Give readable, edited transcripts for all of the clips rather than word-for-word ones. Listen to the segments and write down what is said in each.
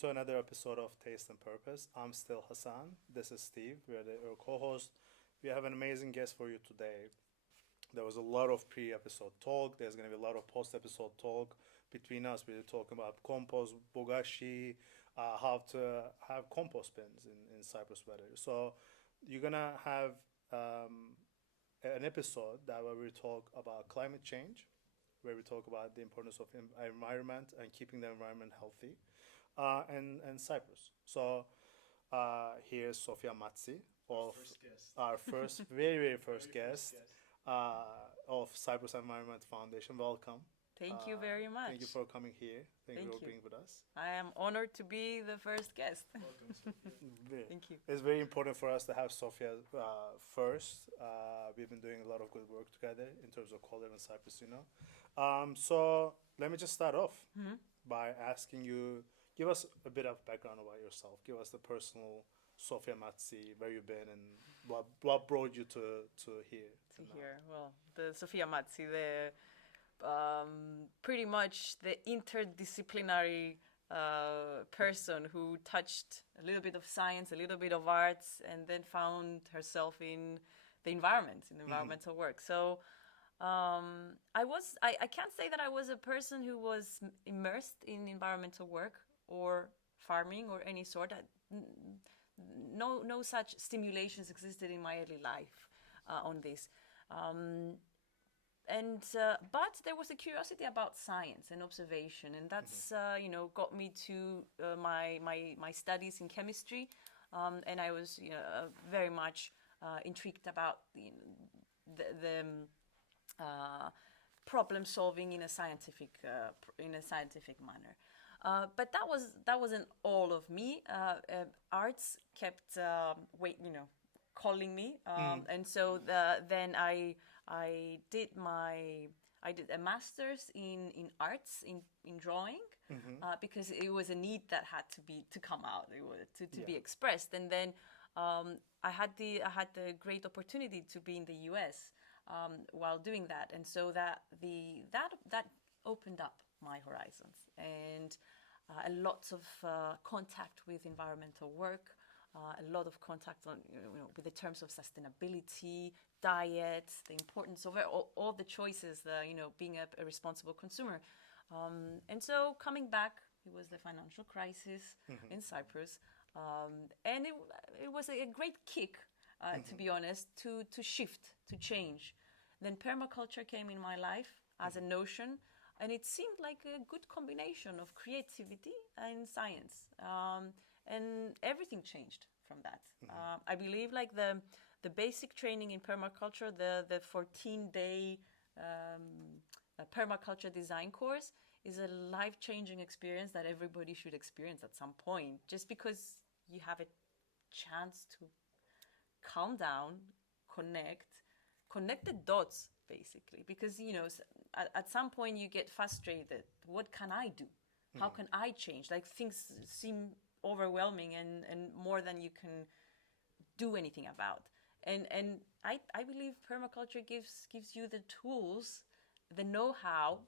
to another episode of Taste and Purpose. I'm still Hassan. This is Steve. We're your co-host. We have an amazing guest for you today. There was a lot of pre-episode talk. There's going to be a lot of post-episode talk between us. We're talking about compost, bogashi, how to have compost bins in Cyprus weather. So you're going to have an episode that where we talk about climate change, where we talk about the importance of environment and keeping the environment healthy, and Cyprus. So here's Sofia Matsi, of our first, very, very first guest of Cyprus Environment Foundation. Welcome. Thank you very much. Thank you for coming here. Thank you for being with us. I am honored to be the first guest. Welcome, Sophia. Thank you. It's very important for us to have Sofia first. We've been doing a lot of good work together in terms of quality in Cyprus, So let me just start off by asking you, give us a bit of background about yourself. Give us the personal Sofia Matsi, where you've been and what brought you to here. To here. Well, the Sofia Matsi, the pretty much the interdisciplinary person who touched a little bit of science, a little bit of arts, and then found herself in the environment, in environmental work. So I can't say that I was a person who was immersed in environmental work or farming or any sort. No such stimulations existed in my early life on this. But there was a curiosity about science and observation, and that's got me to my studies in chemistry, and I was very much intrigued about the problem solving in a scientific manner. But that wasn't all of me. Arts kept calling me, and so then I did a master's in arts in drawing, because it was a need that had to come out, to be expressed. And then I had the great opportunity to be in the US while doing that, and so that opened up my horizons, and a lot of contact with environmental work. A lot of contact on, with the terms of sustainability, diet, the importance of all the choices, being a responsible consumer. And so coming back, it was the financial crisis in Cyprus. And it was a great kick, to be honest, to shift, to change. Then permaculture came in my life as a notion, and it seemed like a good combination of creativity and science. And everything changed from that. I believe like the basic training in permaculture, the 14-day permaculture design course is a life-changing experience that everybody should experience at some point, just because you have a chance to calm down, connect the dots, basically, because at some point you get frustrated. What can I do? How can I change? Like, things seem overwhelming and more than you can do anything about. And I believe permaculture gives you the tools, the know-how,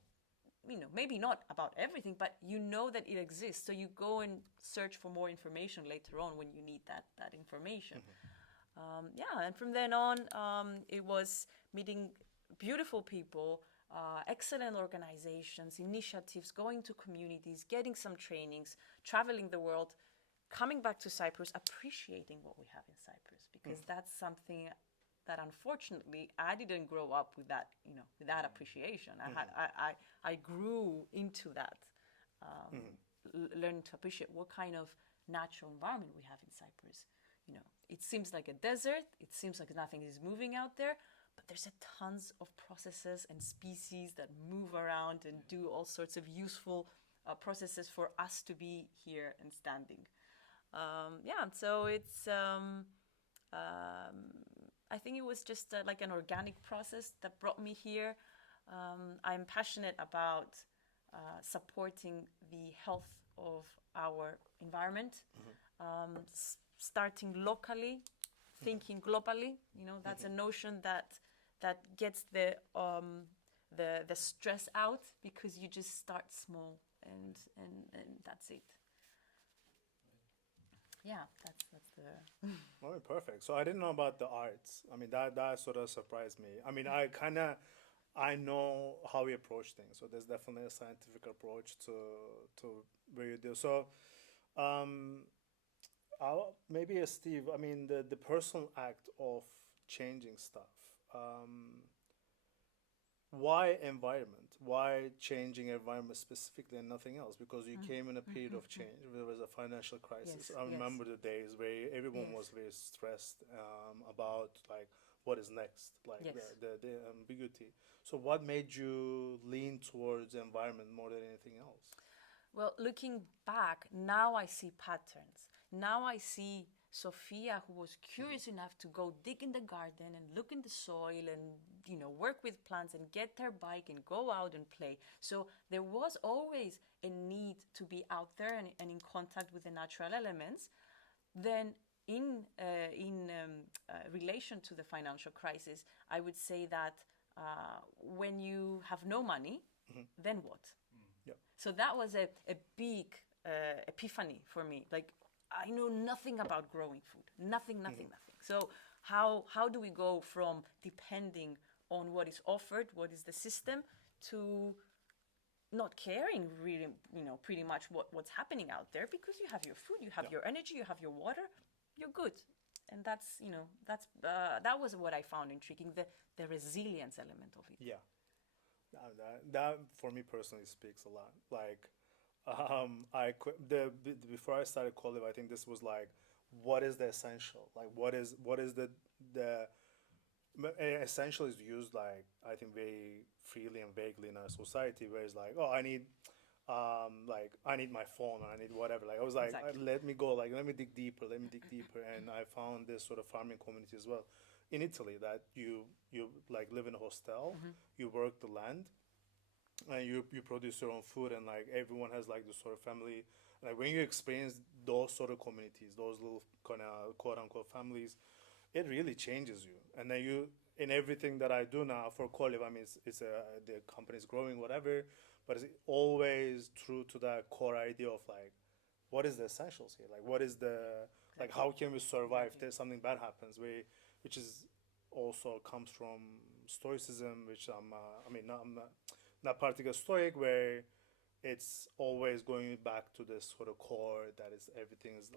maybe not about everything, but that it exists. So you go and search for more information later on when you need that information. And from then on, it was meeting beautiful people, excellent organizations, initiatives, going to communities, getting some trainings, traveling the world, coming back to Cyprus, appreciating what we have in Cyprus, because that's something that unfortunately I didn't grow up with that, with that appreciation. I grew into that, learning to appreciate what kind of natural environment we have in Cyprus. It seems like a desert. It seems like nothing is moving out there. But there's tons of processes and species that move around and do all sorts of useful processes for us to be here and standing. So it's, I think it was just like an organic process that brought me here. I'm passionate about supporting the health of our environment, starting locally, thinking globally. That's a notion that gets the stress out, because you just start small and that's it. Yeah, that's the Oh, perfect. So I didn't know about the arts. I mean, that sort of surprised me. I mean, I know how we approach things. So there's definitely a scientific approach to where you do. So um, maybe Steve. I mean, the personal act of changing stuff. Um, why environment? Why changing environment specifically and nothing else? Because you came in a period of change. There was a financial crisis. yes, I yes, remember the days where everyone yes, was very stressed about like what is next, like yes. the ambiguity. So what made you lean towards environment more than anything else? Well, looking back, now I see patterns. Now I see Sofia, who was curious enough to go dig in the garden and look in the soil and work with plants and get her bike and go out and play. So there was always a need to be out there and in contact with the natural elements. Then in relation to the financial crisis, I would say that when you have no money, then what? Yeah. So that was a big epiphany for me. Like, I know nothing about growing food, nothing. So how do we go from depending on what is offered, what is the system, to not caring really, pretty much what's happening out there, because you have your food, you have Yeah. your energy, you have your water, you're good. And that was what I found intriguing, the resilience element of it. Yeah. That for me personally speaks a lot. Like, I quit before I started college. I think this was like, what is the essential? Like, what is the essential is used like I think very freely and vaguely in our society, where it's like, oh, like I need my phone or I need whatever. Like I was like, Exactly. let me go, like let me dig deeper, and I found this sort of farming community as well in Italy that you like live in a hostel, you work the land, and you produce your own food, and like everyone has like this sort of family. Like when you experience those sort of communities, those little kind of quote unquote families, it really changes you. And then you, in everything that I do now for Colive, I mean, the company's growing, whatever, but it's always true to that core idea of like, what is the essentials here? Like, what is like, how can we survive if there's something bad happens? Which is also comes from stoicism, which I mean, not particular stoic, where it's always going back to this sort of core that is everything's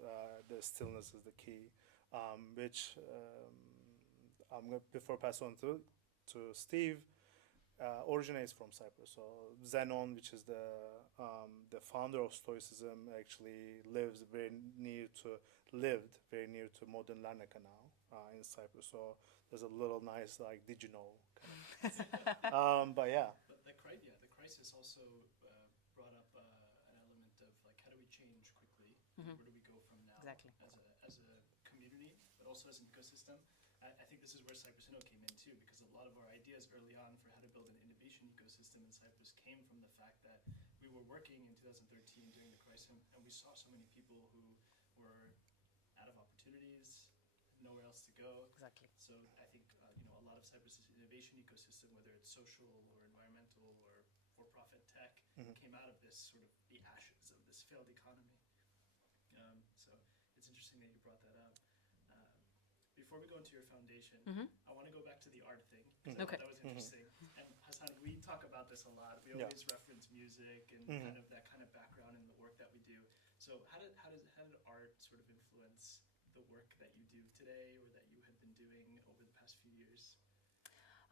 the stillness is the key, which before pass on to Steve, originates from Cyprus. So Zenon, which is the founder of Stoicism, actually lived very near to modern Larnaca now in Cyprus. So there's a little nice like digital kind of. But yeah, But the crisis also brought up an element of like how do we change quickly? Where do we go from now Exactly. as a community, but also as an ecosystem? I think this is where Cyprus came in too, because a lot of our ideas early on for how to build an innovation ecosystem in Cyprus came from the fact that we were working in 2013 during the crisis, and we saw so many people who were out of opportunities, nowhere else to go. Exactly. So I think a lot of Cyprus's innovation ecosystem, whether it's social or environmental or for-profit tech, came out of this sort of the ashes of this failed economy. So it's interesting that you brought that up. Before we go into your foundation, I want to go back to the art thing, because I thought that was interesting. And Hassan, we talk about this a lot. We always reference music and kind of that kind of background in the work that we do. So how did art sort of influence the work that you do today, or that you have been doing over the past few years?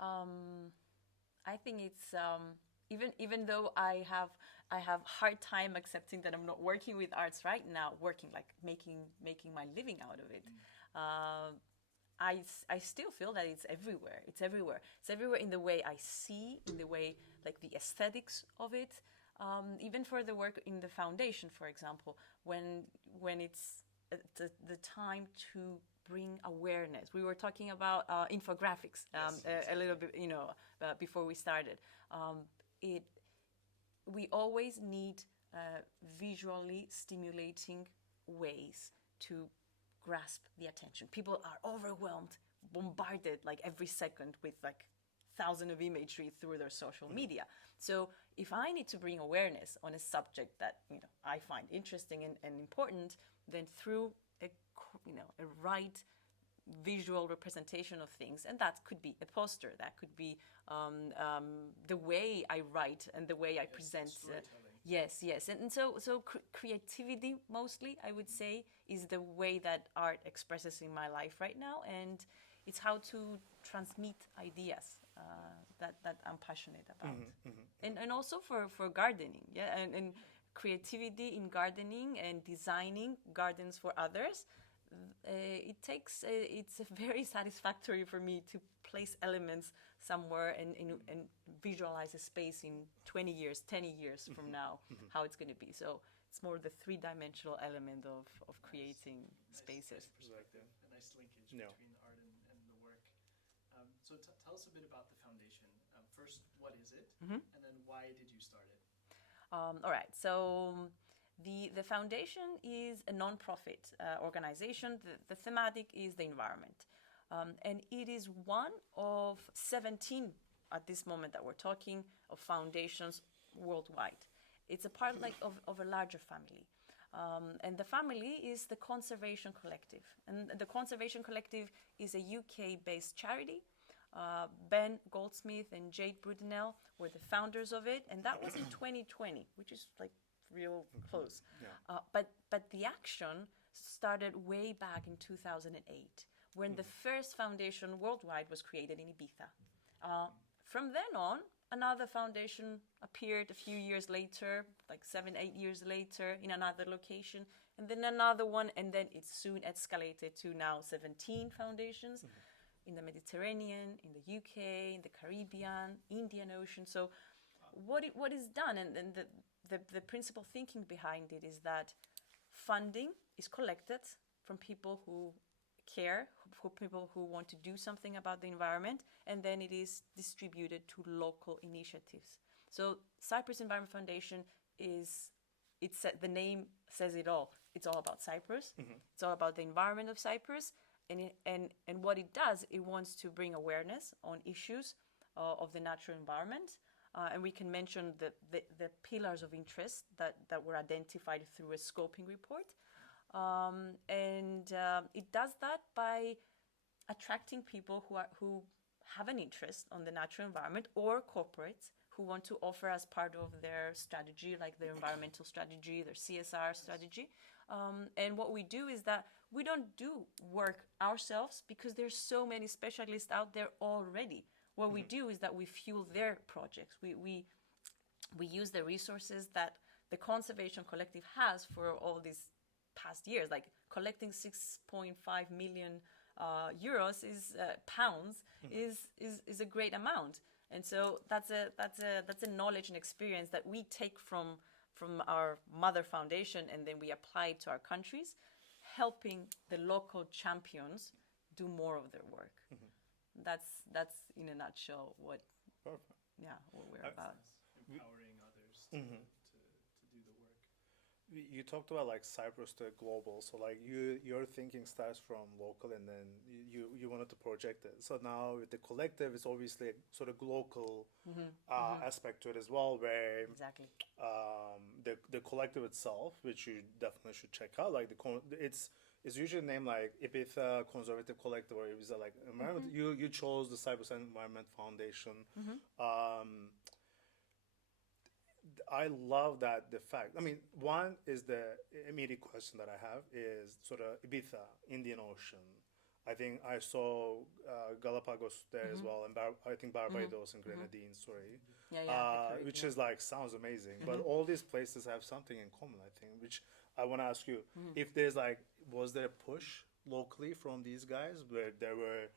I think it's even though I have hard time accepting that I'm not working with arts right now, working like making my living out of it. I still feel that it's everywhere. It's everywhere. It's everywhere in the way I see, in the way like the aesthetics of it. Even for the work in the foundation, for example, when it's the time to bring awareness. We were talking about infographics a little bit, before we started. We always need visually stimulating ways to grasp the attention. People are overwhelmed, bombarded like every second with like thousands of imagery through their social media. So if I need to bring awareness on a subject that I find interesting and important, then through a a right visual representation of things, and that could be a poster, that could be the way I write and the way I present. Yes, and so creativity mostly, I would say, is the way that art expresses in my life right now, and it's how to transmit ideas that I'm passionate about, and also for gardening, and creativity in gardening and designing gardens for others. It's very satisfactory for me to place elements somewhere and visualize a space in 20 years, 10 years from now, how it's going to be. So it's more the three-dimensional element of creating spaces. Nice perspective, a nice linkage between art and the work. So tell us a bit about the foundation. First, what is it? And then why did you start it? All right, so the foundation is a non-profit organization. The thematic is the environment. And it is one of 17 at this moment that we're talking of foundations worldwide. It's a part of a larger family. And the family is the Conservation Collective. And the Conservation Collective is a UK-based charity. Ben Goldsmith and Jade Brudenell were the founders of it, and that was in 2020, which is like real close. Yeah. But the action started way back in 2008, when the first foundation worldwide was created in Ibiza. From then on, another foundation appeared a few years later, like 7-8 years later, in another location, and then another one, and then it soon escalated to now 17 foundations in the Mediterranean, in the UK, in the Caribbean, Indian Ocean. So what is done, and the principal thinking behind it is that funding is collected from people who care, for people who want to do something about the environment, and then it is distributed to local initiatives. So Cyprus Environment Foundation the name says it all. It's all about Cyprus. It's all about the environment of Cyprus. And what it does, it wants to bring awareness on issues of the natural environment. And we can mention the pillars of interest that were identified through a scoping report. And it does that by attracting people who have an interest on the natural environment, or corporates who want to offer as part of their strategy, like their environmental strategy, their CSR strategy. And what we do is that we don't do work ourselves, because there's so many specialists out there already. What we do is that we fuel their projects. We use the resources that the Conservation Collective has for all these past years, like collecting 6.5 million euros pounds is a great amount. And so that's a knowledge and experience that we take from our mother foundation, and then we apply it to our countries, helping the local champions do more of their work. That's in a nutshell what we're about. Empowering others to do the work. You talked about like Cyprus to global, so like your thinking starts from local, and then you wanted to project it. So now with the collective, it's obviously a sort of local aspect to it as well, where Exactly. The collective itself, which you definitely should check out, like it's usually named like Ibiza Conservative Collective or Ibiza like Environment. You chose the Cyprus Environment Foundation. I love that the fact. I mean, one is the immediate question that I have is sort of Ibiza, Indian Ocean. I think I saw Galapagos there as well, and I think Barbados and Grenadines. Sorry, which is like sounds amazing. But all these places have something in common, I think. Which I want to ask you, if there's like, was there a push locally from these guys where there were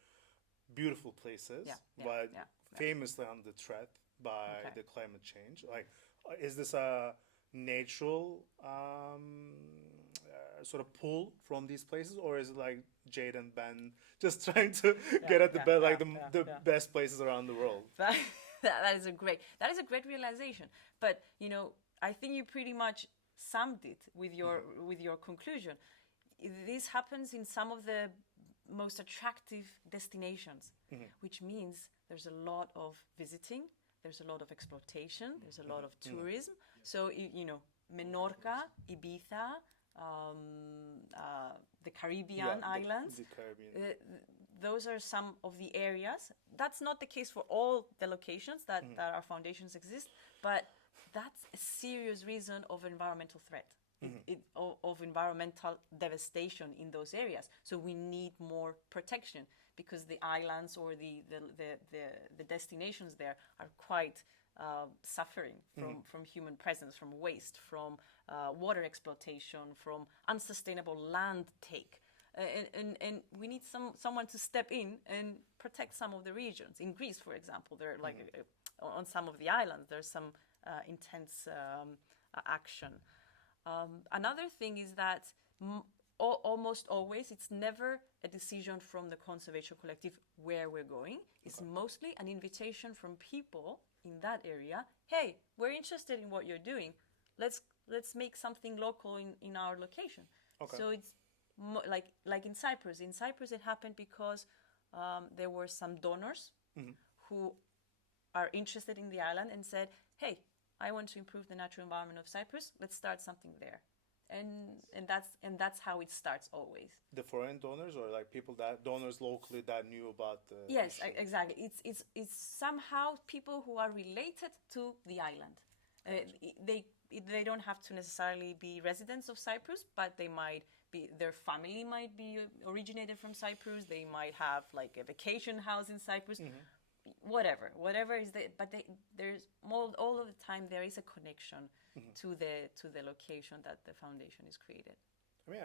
beautiful places, but famously under threat by the climate change? Like, is this a natural sort of pull from these places, or is it like Jade and Ben just trying to get at the best places around the world? That is a great realization. But I think you pretty much summed it with your conclusion. This happens in some of the most attractive destinations, which means there's a lot of visiting, there's a lot of exploitation, there's a lot of tourism. So Menorca, Ibiza, the Caribbean islands. The Caribbean. Those are some of the areas. That's not the case for all the locations that our foundations exist, but that's a serious reason of environmental threat, of environmental devastation in those areas. So we need more protection because the islands or the destinations there are quite suffering from human presence, from waste, from water exploitation, from unsustainable land take. And we need someone to step in and protect some of the regions. In Greece, for example, there are on some of the islands, there's some intense action. Another thing is that almost always it's never a decision from the conservation collective where we're going. It's mostly an invitation from people in that area. Hey, we're interested in what you're doing. Let's make something local in our location. So it's like in Cyprus. In Cyprus, it happened because there were some donors who are interested in the island and said, "Hey, I want to improve the natural environment of Cyprus. Let's start something there." And that's how it starts always. The foreign donors, or like donors locally that knew about the yes, issue? Exactly. It's somehow people who are related to the island. They don't have to necessarily be residents of Cyprus, but their family might be originated from Cyprus. They might have like a vacation house in Cyprus. Whatever is there's all of the time there is a connection to the location that the foundation is created. I mean,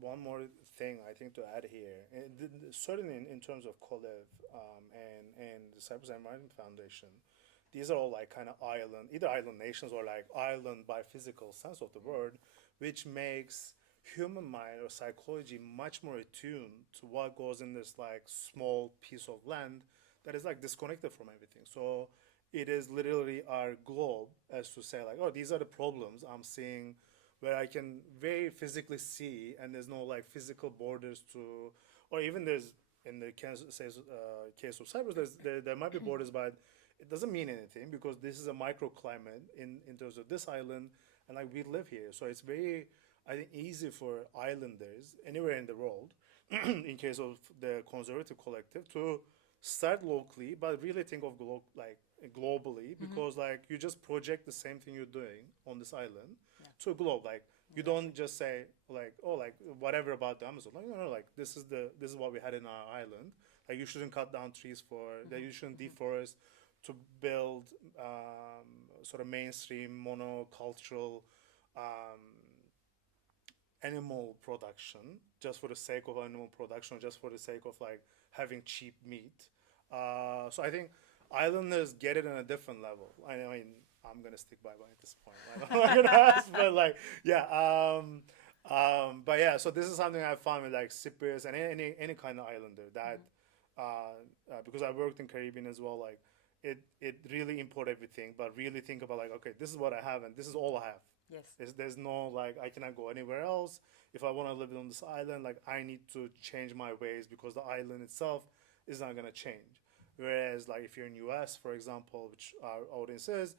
one more thing I think to add here, certainly in terms of COLEV and the Cyprus Environment Foundation, these are all like kind of either island nations or like island by physical sense of the word, which makes human mind or psychology much more attuned to what goes in this like small piece of land that is like disconnected from everything. So it is literally our globe as to say like, oh, these are the problems I'm seeing, where I can very physically see, and there's no like physical borders to, or even there's in the case of Cyprus, there might be borders, but it doesn't mean anything because this is a microclimate in terms of this island, and like we live here. So it's very, I think, easy for islanders anywhere in the world, in case of the conservative collective, to start locally, but really think of globally, because like you just project the same thing you're doing on this island to a globe. Like you don't just say like, oh, like whatever about the Amazon. Like no, like this is what we had in our island. Like you shouldn't cut down trees that you shouldn't deforest to build sort of mainstream monocultural animal production just for the sake of animal production, just for the sake of like having cheap meat. So I think islanders get it on a different level. I mean, I'm gonna stick by at this point. I don't know what I'm gonna ask, but like, yeah. But yeah, so this is something I found with like Cyprus and any kind of islander that, because I worked in Caribbean as well, like it really import everything, but really think about like, okay, this is what I have and this is all I have. Yes. There's no like I cannot go anywhere else. If I want to live on this island, like I need to change my ways because the island itself is not gonna change. Whereas like if you're in US, for example, which our audience is,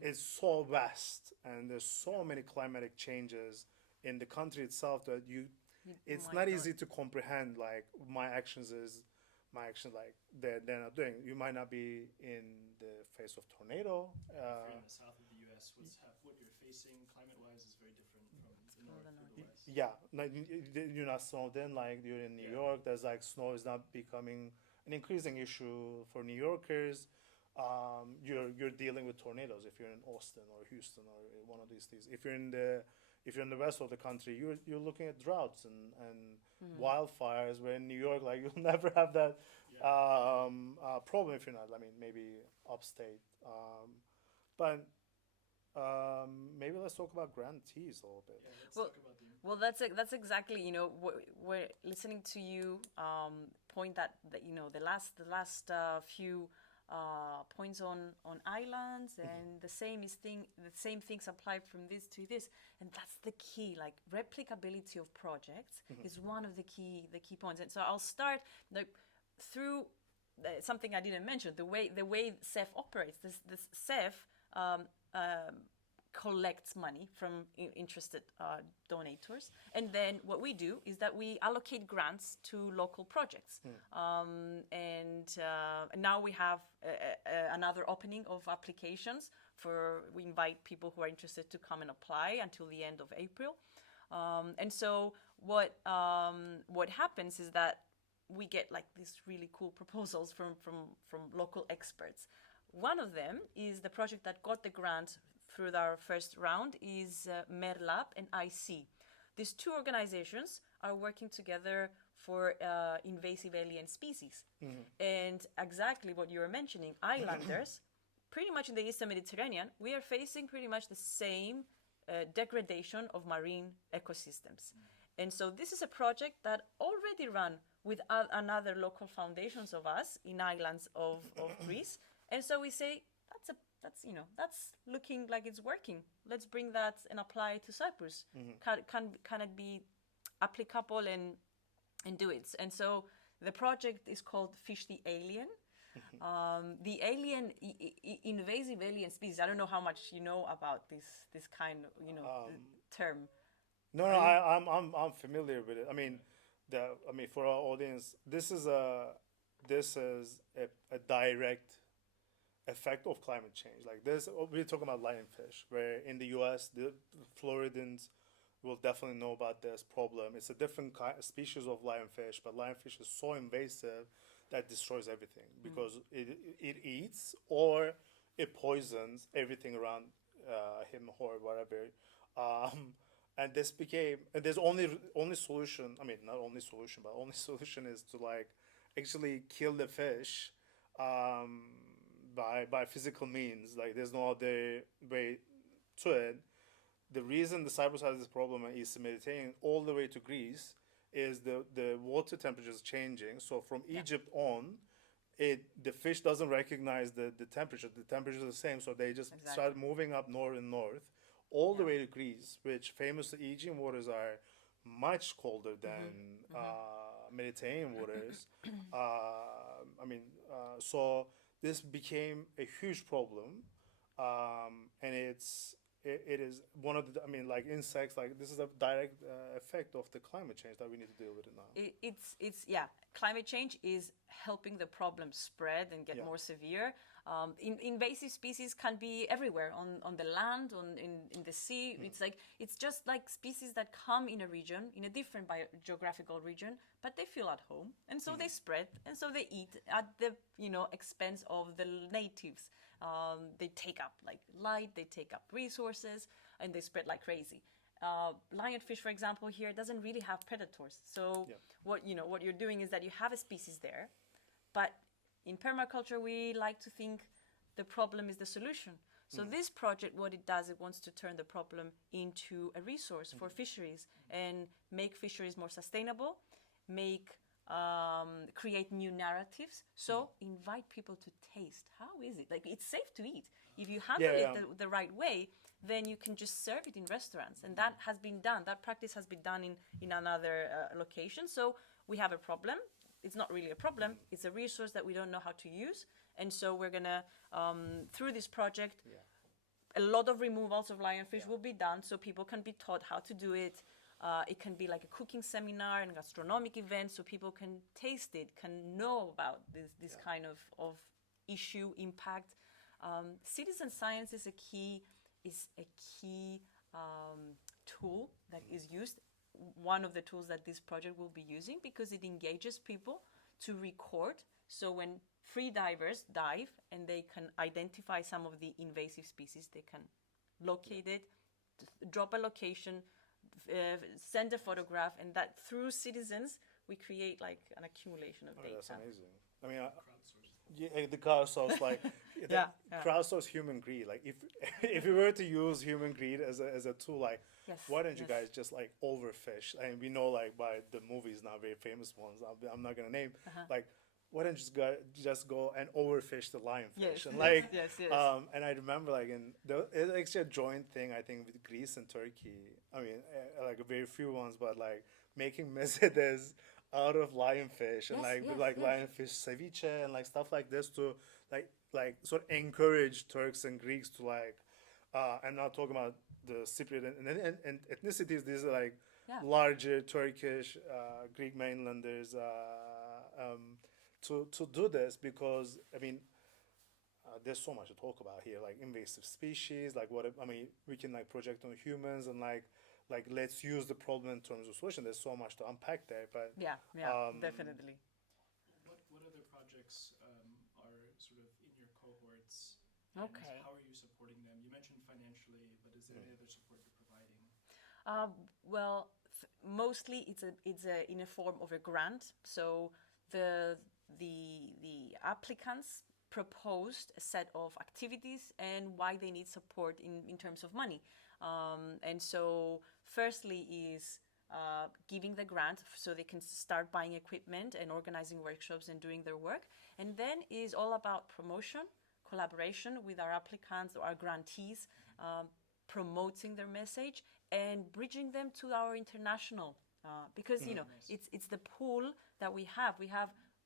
it's so vast and there's so many climatic changes in the country itself that it's not easy to comprehend like my actions like they're not doing. You might not be in the face of tornado. If you're in the south of the US, what you're facing climate-wise is very different from the north or the west. Yeah, like you're not snowed in like you're in New York. There's like snow is not becoming an increasing issue for New Yorkers. You're dealing with tornadoes if you're in Austin or Houston or one of these things. If you're in the rest of the country, you're looking at droughts and wildfires. Where in New York, like you'll never have that problem if you're not. I mean, maybe upstate, but maybe let's talk about grantees a little bit. Yeah, let's talk about well, that's exactly, we're listening to you point that the last few points on islands, and the same things applied from this to this, and that's the key. Like replicability of projects is one of the key points. And so I'll start through something I didn't mention, the way CEF operates. This CEF collects money from interested donators. And then what we do is that we allocate grants to local projects. And now we have another opening of applications we invite people who are interested to come and apply until the end of April. And so what happens is that we get like these really cool proposals from local experts. One of them is the project that got the grant through our first round is MERLAB and IC. These two organizations are working together for invasive alien species. And exactly what you were mentioning, islanders, pretty much in the Eastern Mediterranean, we are facing pretty much the same degradation of marine ecosystems. And so this is a project that already run with another local foundations of us in islands of Greece. And so we say, that's looking like it's working. Let's bring that and apply it to Cyprus. Can it be applicable and do it? And so the project is called Fish the Alien. The alien, invasive alien species. I don't know how much you know about this kind of term. No, I'm familiar with it. I mean, for our audience, this is a direct effect of climate change. Like this, we're talking about lionfish, where in the U.S. the Floridians will definitely know about this problem. It's a different species of lionfish, but lionfish is so invasive that destroys everything because it eats or it poisons everything around him or whatever. And this became, and there's only solution. I mean, not only solution, but only solution is to like actually kill the fish by physical means. Like there's no other way to it. The reason the Cyprus has this problem in Eastern Mediterranean all the way to Greece is the water temperature is changing. So from Egypt on, the fish doesn't recognize the temperature. The temperature is the same, so they just start moving up north and north, all the way to Greece, which famous Aegean waters are much colder than Mediterranean waters. So this became a huge problem, and it is one of the, like insects, like this is a direct effect of the climate change that we need to deal with it now. Climate change is helping the problem spread and get more severe. Invasive species can be everywhere, on the land, in the sea. It's just like species that come in a region, in a different geographical region, but they feel at home, and so they spread, and so they eat at the expense of the natives. They take up like light, they take up resources, and they spread like crazy. Lionfish, for example, here doesn't really have predators. So what you're doing is that you have a species there, but in permaculture we like to think the problem is the solution. So this project, what it does, it wants to turn the problem into a resource for fisheries and make fisheries more sustainable, create new narratives. So invite people to taste. How is it? Like, it's safe to eat. If you handle it the right way, then you can just serve it in restaurants. And that has been done. That practice has been done in another location. So we have a problem. It's not really a problem. It's a resource that we don't know how to use. And so we're going to, through this project, a lot of removals of lionfish will be done so people can be taught how to do it. It can be like a cooking seminar and gastronomic event so people can taste it, can know about this kind of issue, impact. Citizen science is a key tool that is used. One of the tools that this project will be using, because it engages people to record. So when free divers dive and they can identify some of the invasive species, they can locate it, drop a location, send a photograph, and that through citizens we create like an accumulation of data. That's amazing. I mean, Crowdsource. The crowdsource, like crowdsource human greed. Like if we were to use human greed as a tool, like why don't you guys just like overfish? And we know like by the movies now, very famous ones. I'm not gonna name like. Why don't you just go and overfish the lionfish? And like, and I remember like it's actually a joint thing, I think, with Greece and Turkey. I mean, like very few ones, but like making mezedes out of lionfish and lionfish ceviche and like stuff like this to like sort of encourage Turks and Greeks to like I'm not talking about the Cypriot and ethnicities. These are like Yeah. larger Turkish, Greek mainlanders to do this because I mean there's so much to talk about here, like invasive species, like what I mean we can like project on humans and like let's use the problem in terms of solution. There's so much to unpack there, but Yeah, definitely. What other projects are sort of in your cohorts? Okay. How are you supporting them? You mentioned financially, but is there any other support you're providing? Well, mostly it's a in a form of a grant. So the applicants proposed a set of activities and why they need support in terms of money. And so firstly is giving the grant so they can start buying equipment and organizing workshops and doing their work. And then is all about promotion, collaboration with our applicants or our grantees, promoting their message and bridging them to our international. Because you know it's the pool that we have.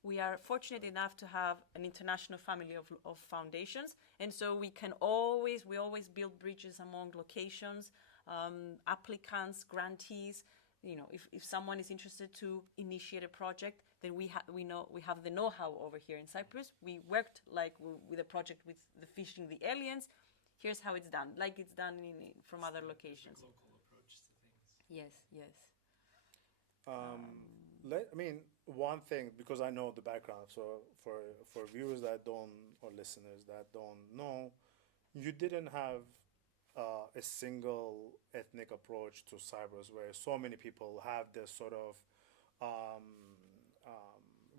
We are fortunate enough to have an international family of foundations, and so we always build bridges among locations, applicants, grantees. You know, if someone is interested to initiate a project, then we have the know-how over here in Cyprus. We worked like with a project with the fishing the aliens. Here's how it's done, like it's done from other locations. Local approach to things. Yes. I mean, one thing, because I know the background, so for viewers that don't, or listeners that don't know, you didn't have a single ethnic approach to Cyprus where so many people have this sort of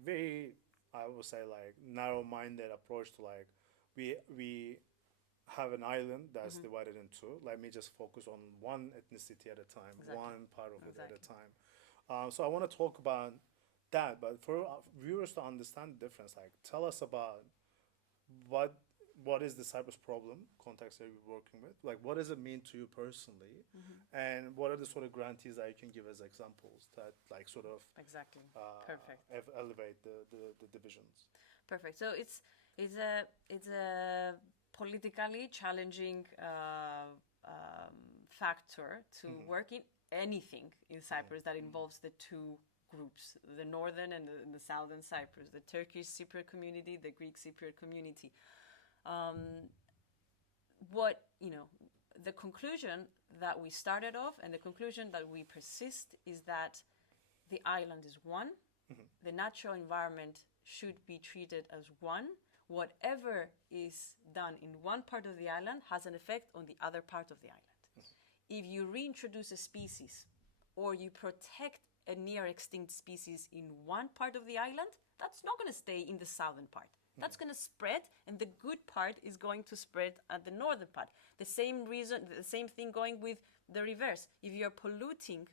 very, I would say, like narrow-minded approach to like, we have an island that's divided in two. Let me just focus on one ethnicity at a time, Exactly. one part of it at a Exactly. time. So I want to talk about that, but for viewers to understand the difference, like tell us about what is the Cyprus problem context that you're working with? Like, what does it mean to you personally, and what are the sort of grantees that you can give as examples that like sort of Exactly. Perfect. elevate the divisions? Perfect. So it's a politically challenging factor to work in anything in Cyprus that involves the two groups, the northern and the southern Cyprus, the Turkish Cypriot community, the Greek Cypriot community. The conclusion that we started off and the conclusion that we persist is that the island is one. The natural environment should be treated as one. Whatever is done in one part of the island has an effect on the other part of the island. If you reintroduce a species or you protect a near extinct species in one part of the island, that's not going to stay in the southern part. That's going to spread, and the good part is going to spread at the northern part. The same thing going with the reverse. If you're polluting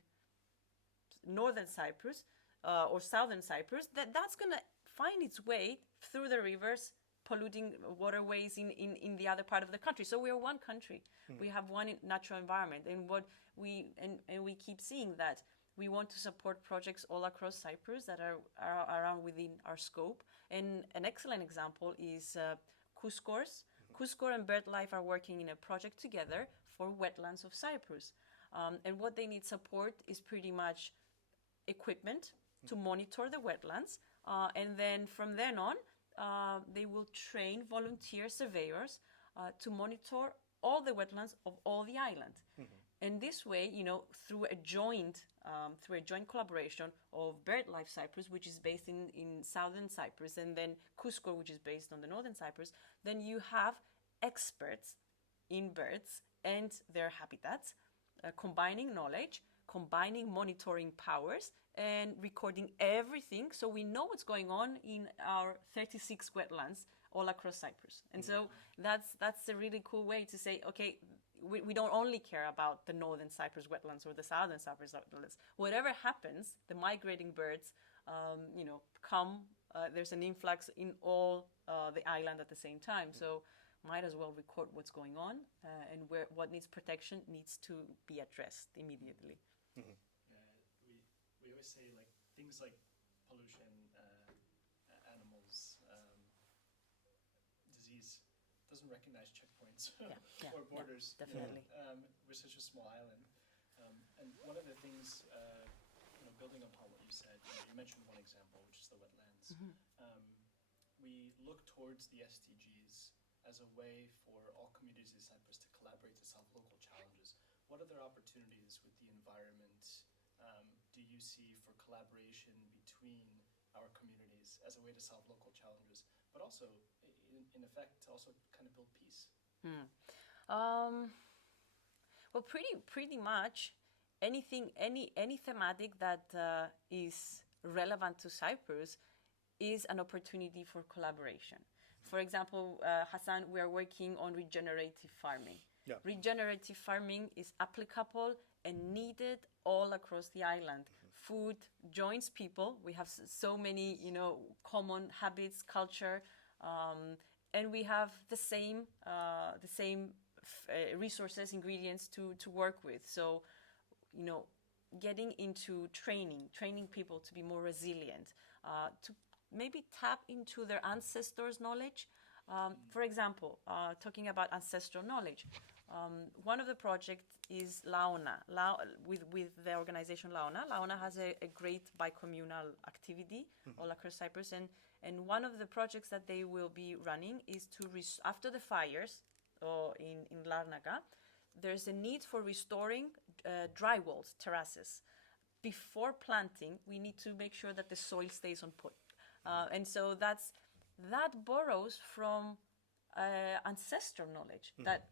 northern Cyprus or southern Cyprus, that's going to find its way through the rivers, polluting waterways in the other part of the country. So we're one country. We have one natural environment, and we keep seeing that. We want to support projects all across Cyprus that are around within our scope. And an excellent example is Crowdsource. Crowdsource and BirdLife are working in a project together for wetlands of Cyprus. And what they need support is pretty much equipment to monitor the wetlands. And then from then on, they will train volunteer surveyors to monitor all the wetlands of all the island. And this way, through a joint collaboration of BirdLife Cyprus, which is based in southern Cyprus, and then Crowdsource, which is based on the northern Cyprus, then you have experts in birds and their habitats, combining knowledge, combining monitoring powers, and recording everything so we know what's going on in our 36 wetlands all across Cyprus. And so that's a really cool way to say, okay, we don't only care about the northern Cyprus wetlands or the southern Cyprus wetlands. Whatever happens, the migrating birds, come. There's an influx in all the island at the same time. So might as well record what's going on, and what needs protection needs to be addressed immediately. We always say like things like pollution, animals, disease doesn't recognize checkpoints Yeah, or borders. definitely. We're such a small island. And one of the things, building upon what you said, you mentioned one example, which is the wetlands. We look towards the SDGs as a way for all communities in Cyprus to collaborate to solve local challenges. What other opportunities with the environment do you see for collaboration between our communities as a way to solve local challenges, but also, in effect, to also kind of build peace? Well, pretty much anything, any thematic that is relevant to Cyprus is an opportunity for collaboration. For example, Hassan, we are working on regenerative farming. Yeah. Regenerative farming is applicable and needed all across the island. Food joins people. We have so many, common habits, culture, and we have the same resources, ingredients to work with. So, getting into training people to be more resilient, to maybe tap into their ancestors' knowledge. For example, talking about ancestral knowledge, one of the projects is Laona. With the organization Laona. Laona has a great bicommunal activity all across Cyprus, and one of the projects that they will be running is to, after the fires in Larnaca, there's a need for restoring dry walls, terraces. Before planting, we need to make sure that the soil stays on point. And so that borrows from ancestral knowledge that,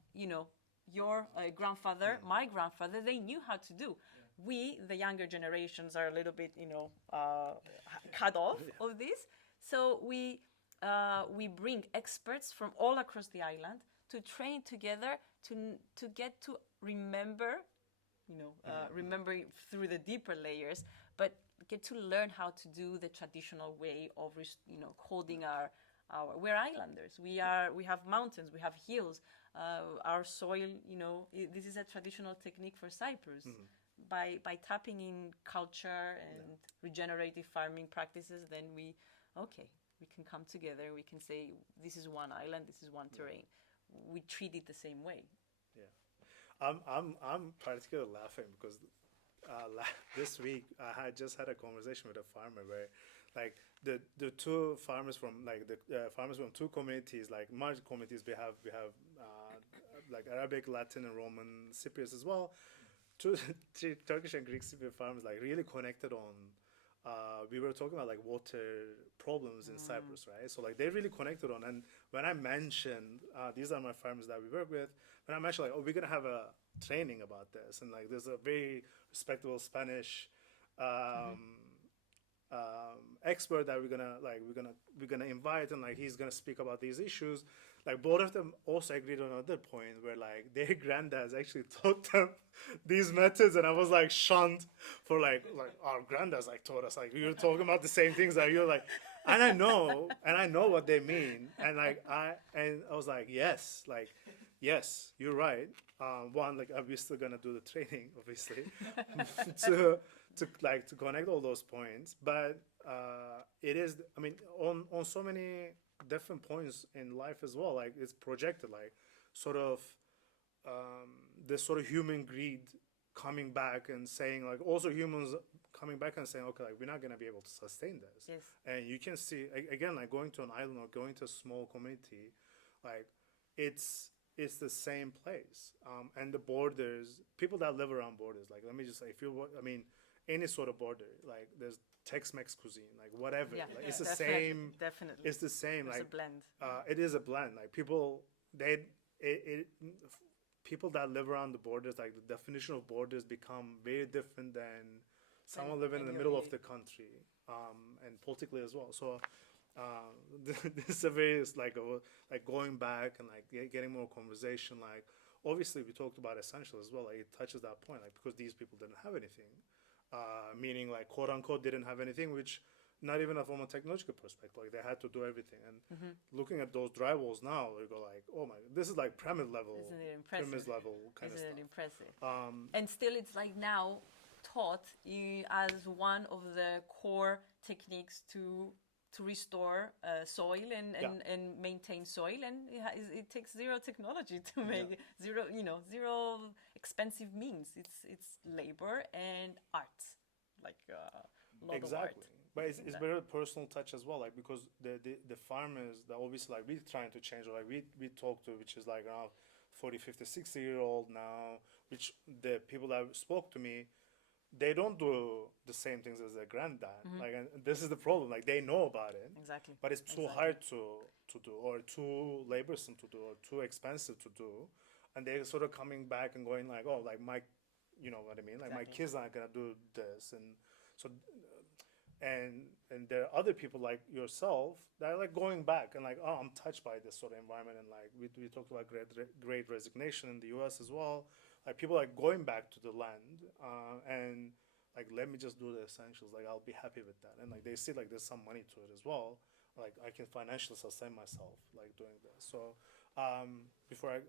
your grandfather, my grandfather, they knew how to do. We, the younger generations, are a little bit, cut off of this. So we bring experts from all across the island to train together to get to remember, remembering through the deeper layers, but get to learn how to do the traditional way of, holding our we're islanders. We have mountains, we have hills. Our soil, this is a traditional technique for Cyprus. By tapping in culture and regenerative farming practices, then we can come together. We can say this is one island, this is one terrain. We treat it the same way. Yeah, I'm particularly laughing because this week I just had a conversation with a farmer where, like, the two farmers from farmers from two communities, like merged communities. We have like Arabic, Latin, and Roman Cypriots as well. Two Turkish and Greek Cypriot farmers, like, really connected on. We were talking about, like, water problems in Cyprus, right? So, like, they really connected on. And when I mentioned these are my farmers that we work with, when I mentioned, like, we're gonna have a training about this, and, like, there's a very respectable Spanish expert that we're gonna invite, and, like, he's gonna speak about these issues. Like, both of them also agreed on another point where, like, their granddads actually taught them these methods, and I was, like, shunned for like our granddads, like, taught us, like, we were talking about the same things that you're like, and I know what they mean, and I was like, yes, you're right. One, like, I'm still gonna do the training, obviously, to connect all those points, but it is, I mean, on so many different points in life as well, like, it's projected, like, sort of this sort of human greed coming back and saying, like, also humans coming back and saying, okay, like, we're not going to be able to sustain this. Yes. And you can see, again, like, going to an island or going to a small community, like, it's the same place. And the borders, people that live around borders, like, let me just say, any sort of border, like, there's Tex-Mex cuisine, like, whatever. Yeah, like, it's the definitely, same. Definitely. It's the same. It's like, a blend. It is a blend. Like, people that live around the borders, like, the definition of borders become very different than someone living in the middle of the country, and politically as well. So this is a very, like going back and, like, getting more conversation. Like, obviously we talked about essential as well. Like, it touches that point, like, because these people didn't have anything, meaning, like, quote unquote didn't have anything, which not even from a technological perspective, like, they had to do everything. And looking at those dry walls now, you go like, oh my, this is like pyramid level, Isn't it impressive? pyramid level kind Isn't of it stuff. impressive? And still, it's like now taught as one of the core techniques to to restore soil and maintain soil, and it takes zero technology to make zero expensive means. It's labor and art, like a lot of art. But it's very personal touch as well, like because the farmers that obviously like we're trying to change, like we talk to, which is like around 40, 50, 60-year-old now, which the people that spoke to me, they don't do the same things as their granddad. Like, and this is the problem. Like, they know about it, Exactly. but it's too hard to do, or too laborsome to do, or too expensive to do, and they're sort of coming back and going like, oh, like my, you know what I mean? Like my kids aren't gonna do this, and so. And there are other people like yourself that are like going back and like, oh, I'm touched by this sort of environment, and like we talked about great resignation in the U.S. as well. Like people like going back to the land and like, let me just do the essentials. Like I'll be happy with that, and like they see like there's some money to it as well. Like I can financially sustain myself like doing this. So before I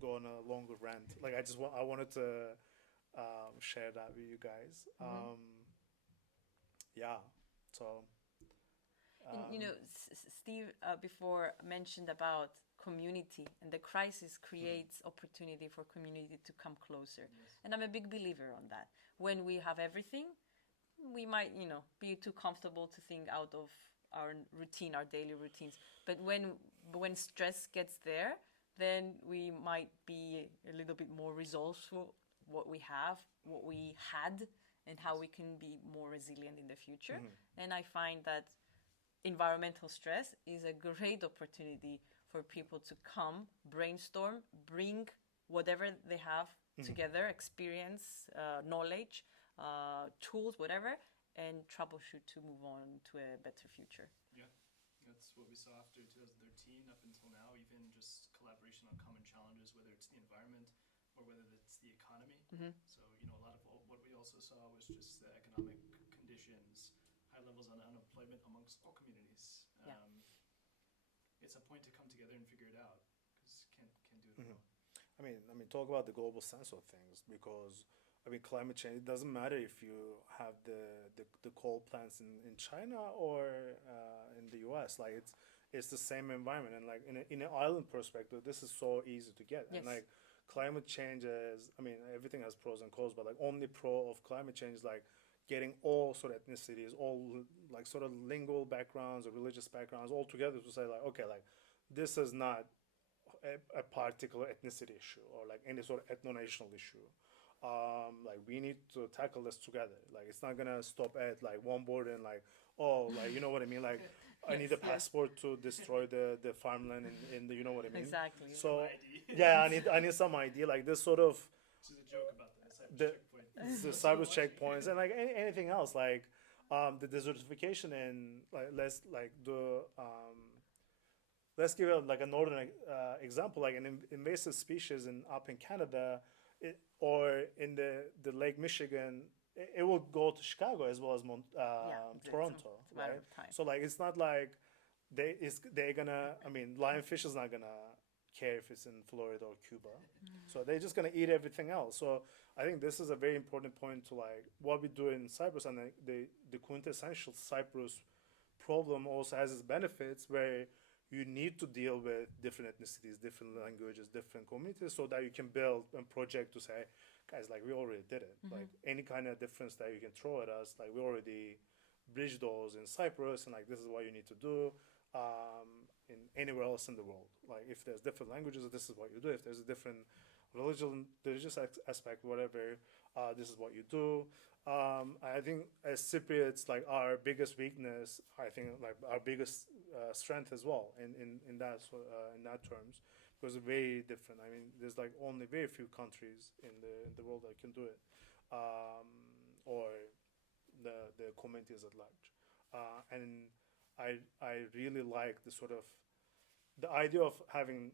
go on a longer rant, like I wanted to share that with you guys. Yeah. So, and, Steve before mentioned about community, and the crisis creates opportunity for community to come closer. Yes. And I'm a big believer on that. When we have everything, we might, be too comfortable to think out of our routine, our daily routines. But when stress gets there, then we might be a little bit more resourceful, what we have, what we had, and how we can be more resilient in the future. And I find that environmental stress is a great opportunity for people to come, brainstorm, bring whatever they have together, experience, knowledge, tools, whatever, and troubleshoot to move on to a better future. Yeah, that's what we saw after 2013 up until now, even just collaboration on common challenges, whether it's the environment or whether it's the economy. So, a lot of what we also saw was just the economic conditions, high levels of unemployment amongst all communities. It's a point to come together and figure it out, because can't do it alone. I mean, talk about the global sense of things, because climate change. It doesn't matter if you have the coal plants in China or in the U.S. Like it's the same environment, and like in an island perspective, this is so easy to get. Yes. And like climate change is, everything has pros and cons, but like only pro of climate change is like getting all sort of ethnicities, all like sort of lingual backgrounds or religious backgrounds all together to say like, okay, like this is not a particular ethnicity issue or like any sort of ethno-national issue. Like we need to tackle this together. Like it's not gonna stop at like one border and like, oh, like you know what I mean? Like I need a passport to destroy the farmland in the, you know what I mean? Exactly. So yeah, I need some idea like this sort of Which is a joke about the the Cyprus Cyprus checkpoint. checkpoints and like anything else like the desertification and like let's give it like a northern example, like an invasive species up in Canada, or in the Lake Michigan, it will go to Chicago as well as Toronto, it's a matter right? of time. So like it's not like they're gonna. Lionfish is not gonna care if it's in Florida or Cuba, so they're just gonna eat everything else. So I think this is a very important point to like what we do in Cyprus, and the quintessential Cyprus problem also has its benefits where you need to deal with different ethnicities, different languages, different communities, so that you can build a project to say, guys, like we already did it. Like any kind of difference that you can throw at us, like we already bridged those in Cyprus, and like this is what you need to do in anywhere else in the world. Like if there's different languages, this is what you do. If there's a different religious aspect, whatever, this is what you do. I think as Cypriots, like our biggest weakness, I think like our biggest strength as well in that terms, because it's very different. There's like only very few countries in the world that can do it, or the communities at large, and I really like the idea of having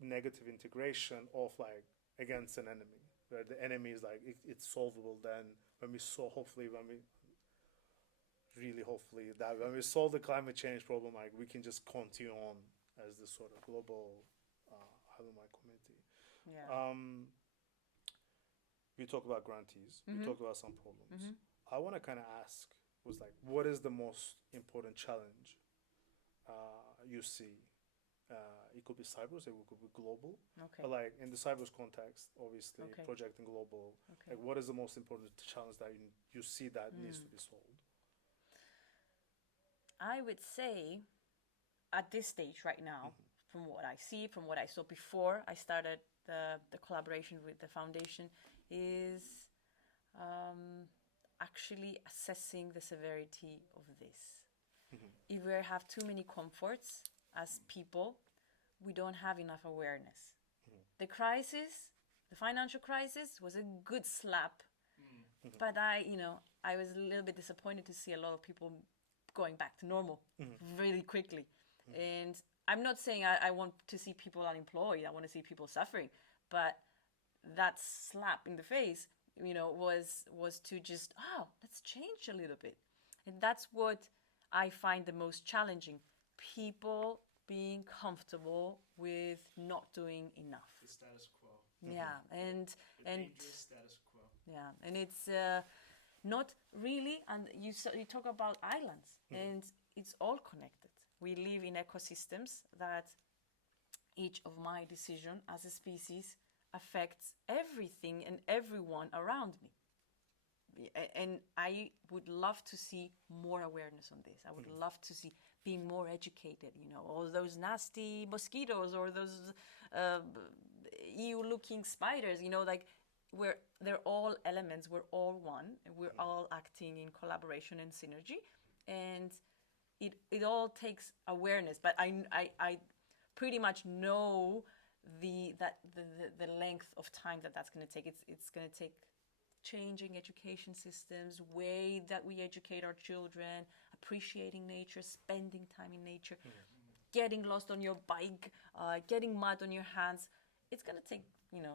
negative integration of like against an enemy, where the enemy is like it's solvable. Then when we solve when we solve the climate change problem, like we can just continue on as this sort of global Alumni community. Yeah. We talk about grantees. We talk about some problems. Mhm. I want to kind of ask was like, what is the most important challenge you see? It could be Cyprus, it could be global. Okay. But like in the Cyprus context, obviously Okay. projecting global, Okay. like what is the most important challenge that you see that needs to be solved? I would say at this stage right now, from what I see, from what I saw before I started the collaboration with the foundation, is actually assessing the severity of this. If we have too many comforts as people, we don't have enough awareness. The crisis, the financial crisis, was a good slap, but I was a little bit disappointed to see a lot of people going back to normal really quickly. And I'm not saying I want to see people unemployed. I want to see people suffering, but that slap in the face, was to just let's change a little bit, and that's what I find the most challenging. People being comfortable with not doing enough. The status quo. Yeah, and Dangerous status quo. yeah, and it's not really. And you talk about islands, and it's all connected. We live in ecosystems that each of my decision as a species affects everything and everyone around me. And I would love to see more awareness on this. I would love to see being more educated, all those nasty mosquitoes or those EU-looking spiders, like they're all elements, we're all one, and we're all acting in collaboration and synergy. And it all takes awareness, but I pretty much know the length of time that's going to take. It's going to take changing education systems, way that we educate our children, appreciating nature, spending time in nature, getting lost on your bike, getting mud on your hands. It's going to take,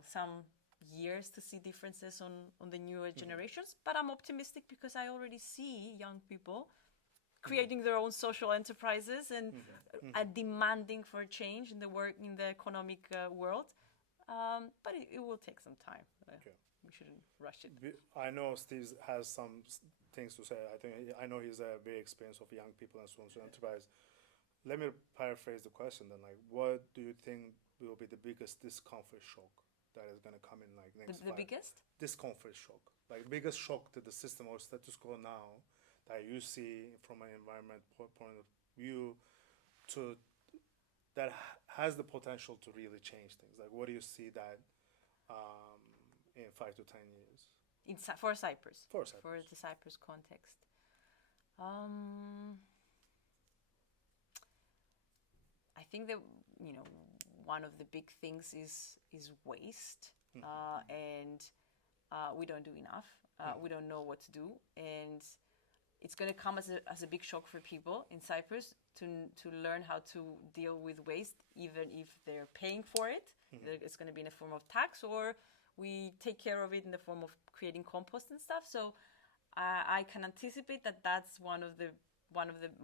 some years to see differences on the newer generations, but I'm optimistic because I already see young people creating their own social enterprises and demanding for change in the economic world. But it will take some time. We shouldn't rush it. I know Steve has some things to say. I know he's a very experienced of young people and social enterprise. Let me paraphrase the question then. Like, what do you think will be the biggest discomfort shock that is going to come in like next? The biggest discomfort shock, like biggest shock to the system or status quo now that you see from an environment point of view to that has the potential to really change things. Like, what do you see that in 5 to 10 years? For Cyprus. For Cyprus. For the Cyprus context. I think that one of the big things is waste, and we don't do enough. We don't know what to do, and it's going to come as a big shock for people in Cyprus to learn how to deal with waste, even if they're paying for it. It's going to be in a form of tax, or we take care of it in the form of creating compost and stuff. So I can anticipate that that's one of the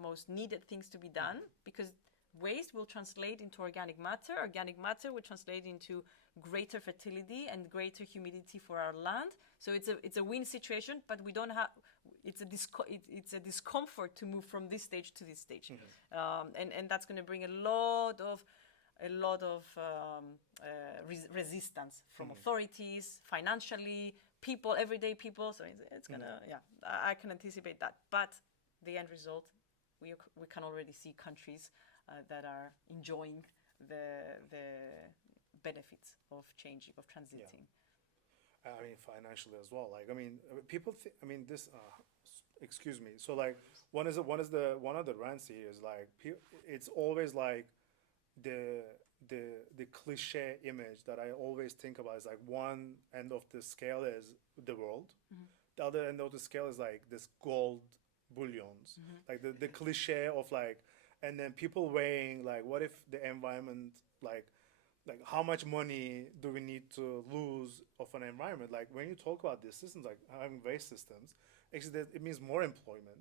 most needed things to be done, because waste will translate into organic matter. Organic matter will translate into greater fertility and greater humidity for our land. So it's a win situation, but we don't have. It's a discomfort to move from this stage to this stage, and that's going to bring a lot of resistance from authorities, financially, people, everyday people. So it's gonna, I can anticipate that. But the end result, we can already see countries that are enjoying the benefits of changing, of transiting. Yeah. I mean, financially as well. Like, people. This. Excuse me. So, like, one of the rants here is like, it's always like the cliche image that I always think about is like one end of the scale is the world, the other end of the scale is like this gold bullions, like the cliche of like, and then people weighing like, what if the environment, like how much money do we need to lose of an environment? Like when you talk about these systems, like having waste systems, actually it means more employment.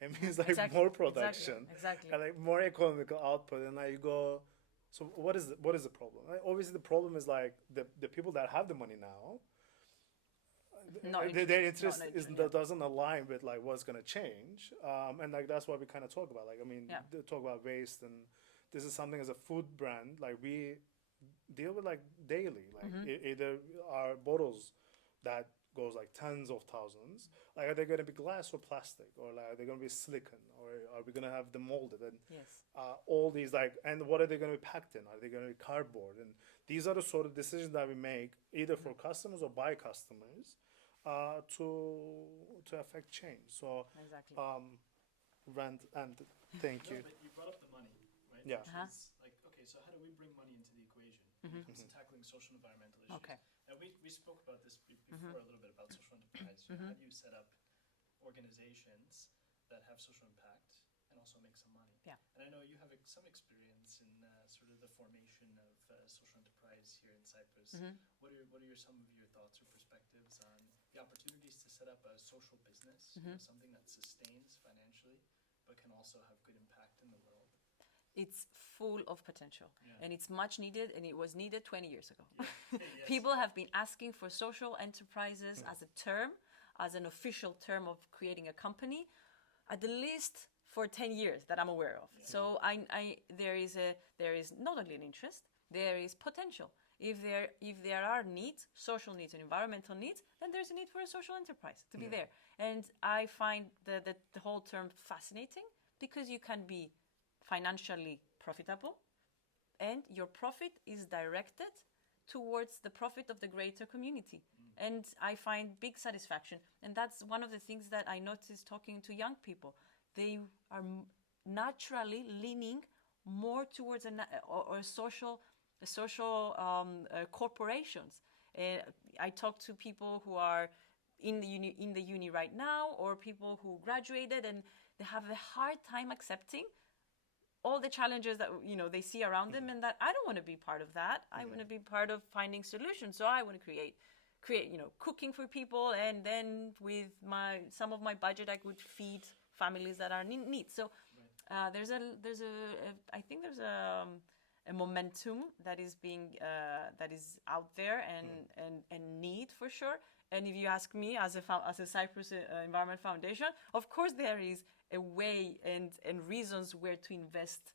It means like more production, exactly. And like more economical output, and like you go. So what is the problem? Like, obviously, the problem is like the people that have the money now. their interest yeah. doesn't align with like what's gonna change, and like that's what we kind of talk about. Like I mean, Yeah. they talk about waste, and this is something as a food brand like we deal with like daily. Like either our bottles that goes like tens of thousands. Like are they gonna be glass or plastic, or like are they gonna be silicon, or are we gonna have them molded and Yes. all these like, and what are they going to be packed in? Are they going to be cardboard? And these are the sort of decisions that we make either for customers or by customers to affect change. So Exactly. rent and thank No, you. but you brought up the money, right? Yeah. Which is like, okay, so how do we bring money into the equation when it comes to tackling social environmental issues? Okay. And we spoke about this before a little bit about social enterprise. How do you set up organizations that have social impact and also make some money? Yeah. And I know you have some experience in sort of the formation of social enterprise here in Cyprus. What are some of your thoughts or perspectives on the opportunities to set up a social business, you know, something that sustains financially, but can also have good impact in the world? It's full of potential, Yeah. and it's much needed, and it was needed 20 years ago. Yes. People have been asking for social enterprises as a term, as an official term of creating a company, at the least for 10 years that I'm aware of. So there is not only an interest, there is potential. If there are needs, social needs and environmental needs, then there's a need for a social enterprise to be there. And I find the whole term fascinating because you can be financially profitable and your profit is directed towards the profit of the greater community. And I find big satisfaction. And that's one of the things that I noticed talking to young people. They are naturally leaning more towards social corporations. I talk to people who are in the uni right now, or people who graduated, and they have a hard time accepting all the challenges that they see around them, and that I don't want to be part of that. I want to be part of finding solutions. So I want to create cooking for people, and then with some of my budget I could feed families that are in need. So I think there's a momentum that is out there and need for sure. And if you ask me, as a Cyprus Environment Foundation, of course there is a way and reasons where to invest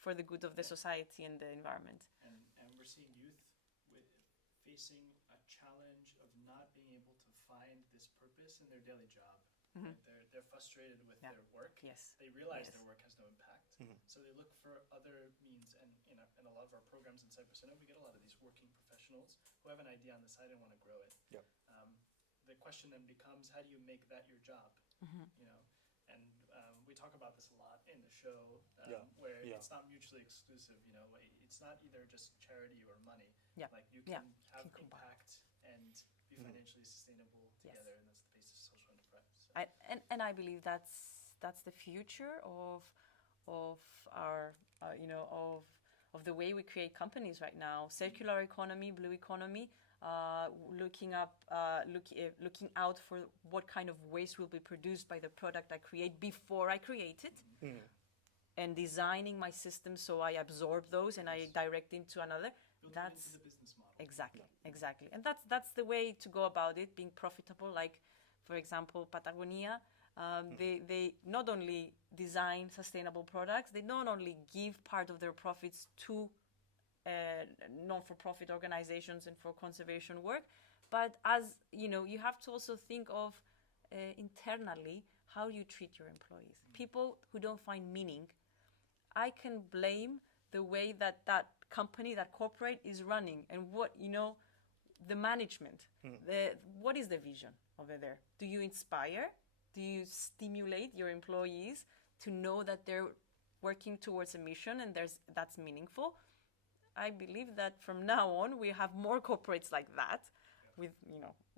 for the good of the society and the environment. And we're seeing youth facing a challenge of not being able to find this purpose in their daily job. Right? They're frustrated with their work. Yes. They realize Yes. their work has no impact. So they look for other means. And in a lot of our programs in Cyprus, I know we get a lot of these working professionals who have an idea on the side and want to grow it. Yep. The question then becomes, how do you make that your job? You know, and we talk about this a lot in the show, where it's not mutually exclusive. You know, it's not either just charity or money. Yeah. Like you can have Can combine. impact and be financially sustainable together, and that's the basis of social enterprise. So. And I believe that's the future of our of the way we create companies right now. Circular economy, blue economy. Looking out for what kind of waste will be produced by the product I create before I create it, and designing my system so I absorb those and I direct into another. Building it into the business model. Exactly, and that's the way to go about it, being profitable. Like, for example, Patagonia, they not only design sustainable products, they not only give part of their profits to non-for-profit organizations and for conservation work, but as you have to also think of internally how you treat your employees. People who don't find meaning, I can blame the way that company, that corporate is running, and what the management. What is the vision over there? Do you inspire? Do you stimulate your employees to know that they're working towards a mission and that's meaningful? I believe that from now on we have more corporates like that, with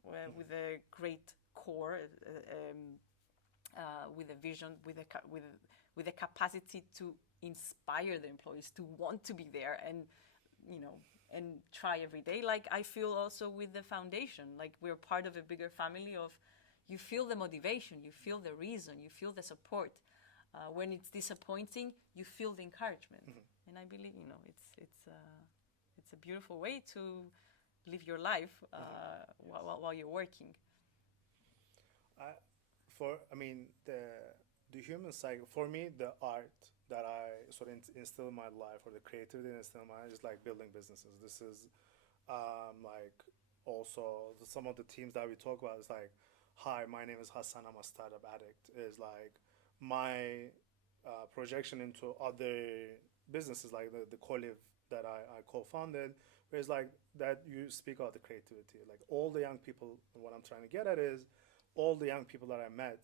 with a great core, with a vision, with a capacity to inspire the employees to want to be there and and try every day. Like I feel also with the foundation, like we're part of a bigger family of. You feel the motivation, you feel the reason, you feel the support. When it's disappointing, you feel the encouragement, and I believe it's a beautiful way to live your life while you're working. I, I mean, the human cycle, for me, the art that I sort of instill in my life, or the creativity I instill in my life, is like building businesses. This is like also some of the teams that we talk about is like, hi, my name is Hassan, I'm a startup addict, is like my projection into other businesses, like the Collive that I co-founded, where it's like that you speak about the creativity. Like all the young people, what I'm trying to get at is all the young people that I met,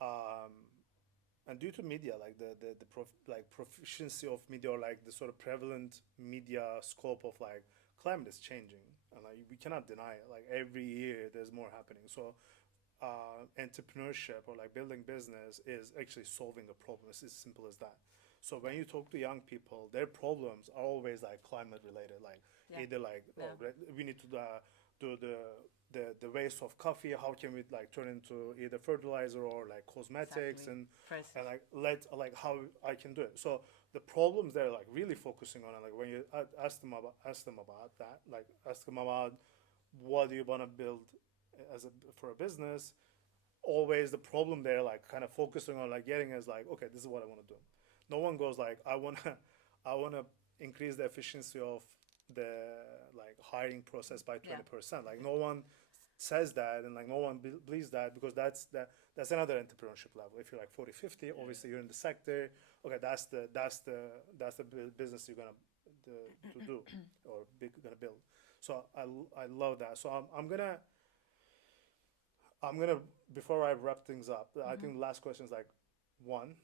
um, and due to media, like like proficiency of media, or like the sort of prevalent media scope of like climate is changing, and like we cannot deny it. Like every year, there's more happening. So, entrepreneurship or like building business is actually solving a problem. It's as simple as that. So when you talk to young people, their problems are always like climate related. Like Yeah. either like, oh, Yeah. we need to do the waste of coffee. How can we like turn into either fertilizer or like cosmetics, Exactly. and like like how I can do it. So the problems they're like really focusing on, and like when you ask them about that, like ask them about what do you want to build as for a business. Always the problem they're like kind of focusing on like getting is like, okay, this is what I want to do. No one goes like, I wanna increase the efficiency of the like hiring process by Yeah. 20%. Like no one says that, and like no one believes that, because that's another entrepreneurship level. If you're like 40, 50, obviously you're in the sector. Okay, that's the business you're gonna to do or gonna build. So I love that. So I'm gonna before I wrap things up, I think the last question is like, one,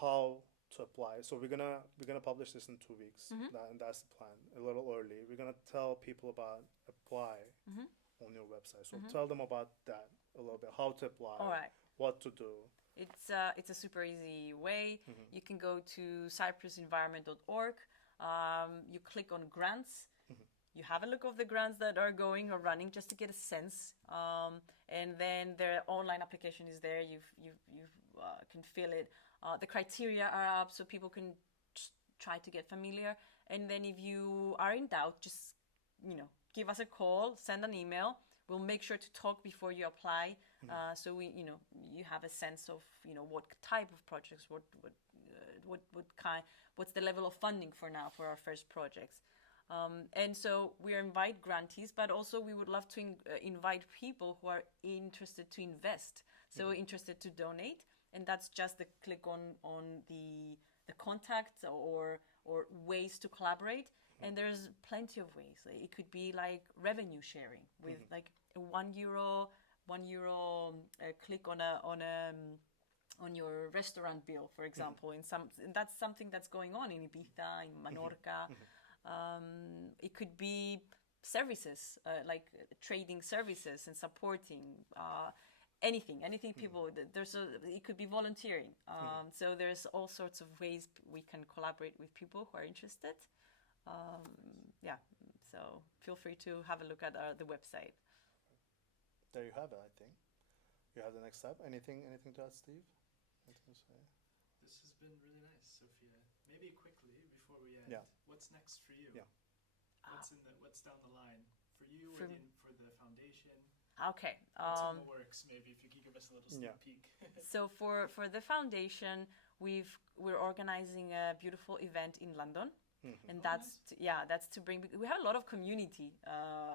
how to apply. So we're gonna publish this in 2 weeks, and that's the plan. A little early. We're gonna tell people about apply on your website. So tell them about that a little bit. How to apply. All right. What to do. It's a super easy way. You can go to cyprusenvironment.org. You click on grants. You have a look of the grants that are going or running, just to get a sense. And then the online application is there. You can fill it. The criteria are up, so people can try to get familiar. And then if you are in doubt, just give us a call, send an email. We'll make sure to talk before you apply, so you have a sense of what type of projects, what kind, what's the level of funding for now for our first projects. And so we invite grantees, but also we would love to invite people who are interested to invest, so interested to donate. And that's just the click on the contacts or ways to collaborate. And there's plenty of ways. It could be like revenue sharing with like a €1 click on your restaurant bill, for example. And that's something that's going on in Ibiza, in Menorca. It could be services, like trading services and supporting anything people. It could be volunteering. So there's all sorts of ways we can collaborate with people who are interested. So feel free to have a look at the website. There you have it. I think you have the next step. Anything to add, Steve? Anything to say? This has been really nice, Sophia. Maybe quickly before we end, Yeah. what's next for you? Yeah. What's down the line for you For for the foundation? Okay. What's in the works? Maybe if you could give us a little sneak peek. So for the foundation, we're organizing a beautiful event in London. And that's to bring. We have a lot of community